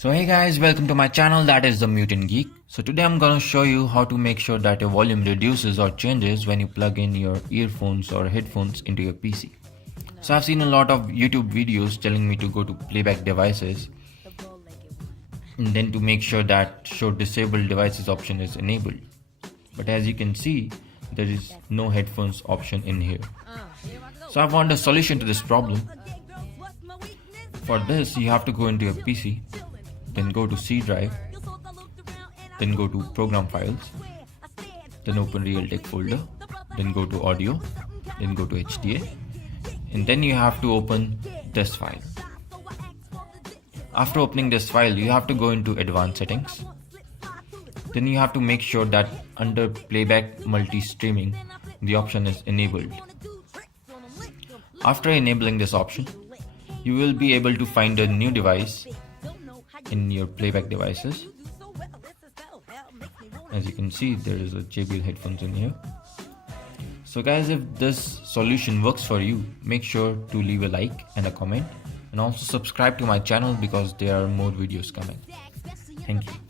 So hey guys, welcome to my channel, that is the Mutant Geek. So today I'm gonna show you how to make sure that your volume reduces or changes when you plug in your earphones or headphones into your PC. So I've seen a lot of YouTube videos telling me to go to playback devices and then to make sure that show disabled devices option is enabled. But as you can see, there is no headphones option in here. So I found a solution to this problem. For this, you have to go into your PC, then go to C drive, then go to program files, then open Realtek folder, then go to audio, then go to HDA, and then you have to open this file. After opening this file, you have to go into advanced settings. Then you have to make sure that under Playback Multi-Streaming, the option is enabled. After enabling this option, you will be able to find a new device in your playback devices. As you can see, there is a JBL headphones in here. So guys, if this solution works for you, make sure to leave a like and a comment, and also subscribe to my channel because there are more videos coming. Thank you.